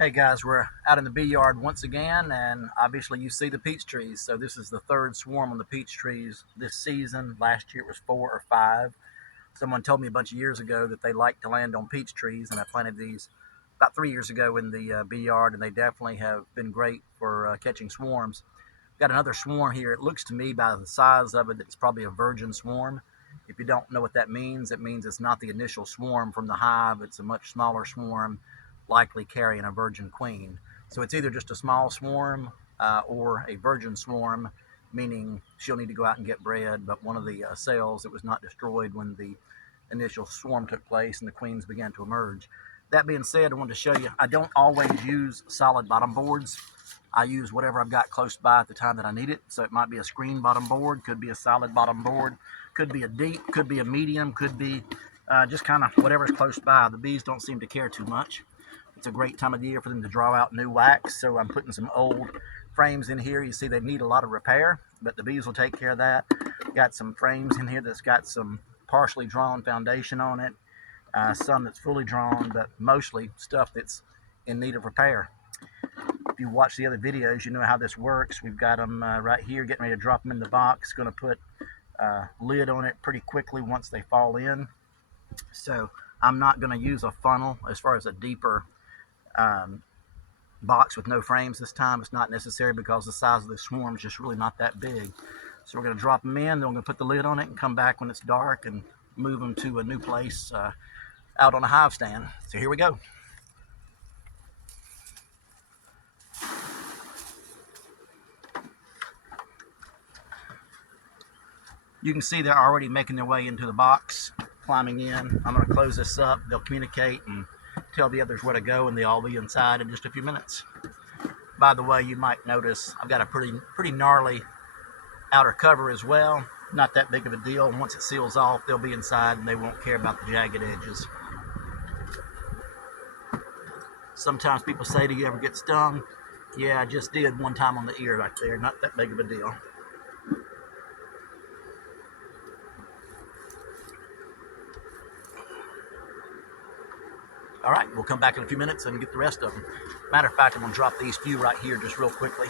Hey guys, we're out in the bee yard once again, and obviously you see the peach trees. So this is the third swarm on the peach trees this season. Last year it was 4 or 5. Someone told me a bunch of years ago that they like to land on peach trees, and I planted these about 3 years ago in the bee yard, and they definitely have been great for catching swarms. Got another swarm here. It looks to me by the size of it that it's probably a virgin swarm. If you don't know what that means, it means it's not the initial swarm from the hive. It's a much smaller swarm, likely carrying a virgin queen. So it's either just a small swarm or a virgin swarm, meaning she'll need to go out and get bred, but one of the cells that was not destroyed when the initial swarm took place and the queens began to emerge. That being said, I wanted to show you, I don't always use solid bottom boards. I use whatever I've got close by at the time that I need it. So it might be a screen bottom board, could be a solid bottom board, could be a deep, could be a medium, could be just kind of whatever's close by. The bees don't seem to care too much. It's a great time of the year for them to draw out new wax. So I'm putting some old frames in here. You see they need a lot of repair, but the bees will take care of that. Got some frames in here that's got some partially drawn foundation on it, some that's fully drawn, but mostly stuff that's in need of repair. If you watch the other videos, you know how this works. We've got them right here, getting ready to drop them in the box. Going to put a lid on it pretty quickly once they fall in. So I'm not going to use a funnel as far as a deeper um, box with no frames this time. It's not necessary because the size of the swarm is just really not that big. So we're going to drop them in, then we're going to put the lid on it and come back when it's dark and move them to a new place out on a hive stand. So here we go. You can see they're already making their way into the box, climbing in. I'm going to close this up. They'll communicate and tell the others where to go, and they'll all be inside in just a few minutes. By the way, you might notice I've got a pretty gnarly outer cover as well. Not that big of a deal. Once it seals off, they'll be inside and they won't care about the jagged edges. Sometimes people say, do you ever get stung? Yeah, I just did one time on the ear right there. Not that big of a deal. All right, we'll come back in a few minutes and get the rest of them. Matter of fact, I'm going to drop these few right here just real quickly.